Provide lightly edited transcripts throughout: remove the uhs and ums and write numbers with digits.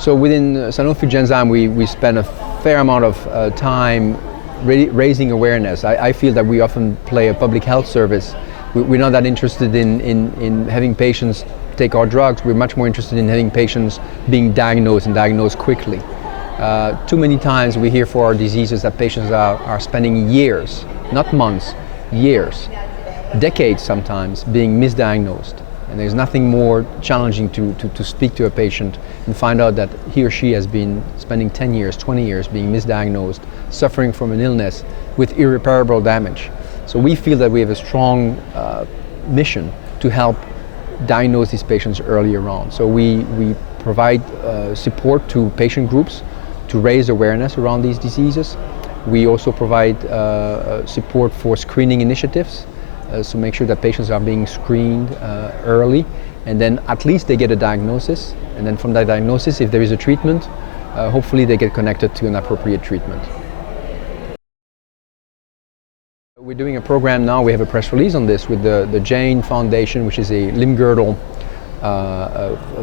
So within Sanofi Genzyme, we spend a fair amount of time raising awareness. I feel that we often play a public health service. We're not that interested in having patients take our drugs. We're much more interested in having patients being diagnosed and diagnosed quickly. Too many times we hear for our diseases that patients are spending years, not months, years, decades sometimes, being misdiagnosed. And there's nothing more challenging to speak to a patient and find out that he or she has been spending 10 years, 20 years being misdiagnosed, suffering from an illness with irreparable damage. So we feel that we have a strong mission to help diagnose these patients earlier on. So we provide support to patient groups to raise awareness around these diseases. We also provide support for screening initiatives. So make sure that patients are being screened early, and then at least they get a diagnosis, and then from that diagnosis, if there is a treatment, hopefully they get connected to an appropriate treatment. We're doing a program now, we have a press release on this with the Jane Foundation, which is a limb-girdle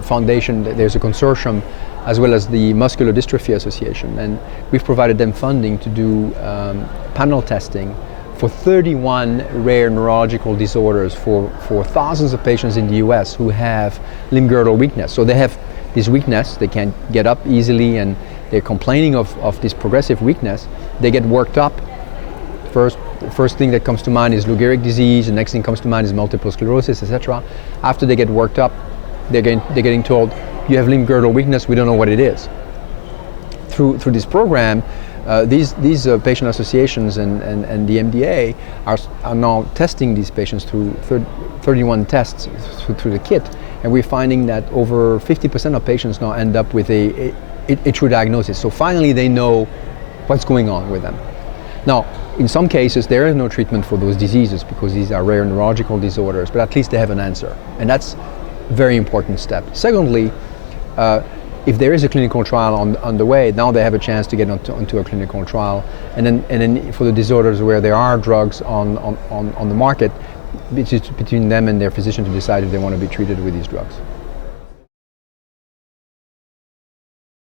foundation. There's a consortium, as well as the Muscular Dystrophy Association, and we've provided them funding to do panel testing for 31 rare neurological disorders for thousands of patients in the US who have limb-girdle weakness. So they have this weakness, they can't get up easily, and they're complaining of this progressive weakness. They get worked up. The first thing that comes to mind is Lou Gehrig's disease, the next thing comes to mind is multiple sclerosis, etc. After they get worked up, they're getting told, you have limb-girdle weakness, we don't know what it is. Through this program, these patient associations and the MDA are now testing these patients through 31 tests through the kit, and we're finding that over 50% of patients now end up with a true diagnosis. So finally they know what's going on with them. Now, in some cases there is no treatment for those diseases because these are rare neurological disorders, but at least they have an answer, and that's a very important step. Secondly, if there is a clinical trial on the way, now they have a chance to get onto a clinical trial, and then for the disorders where there are drugs on the market, it's between them and their physician to decide if they want to be treated with these drugs.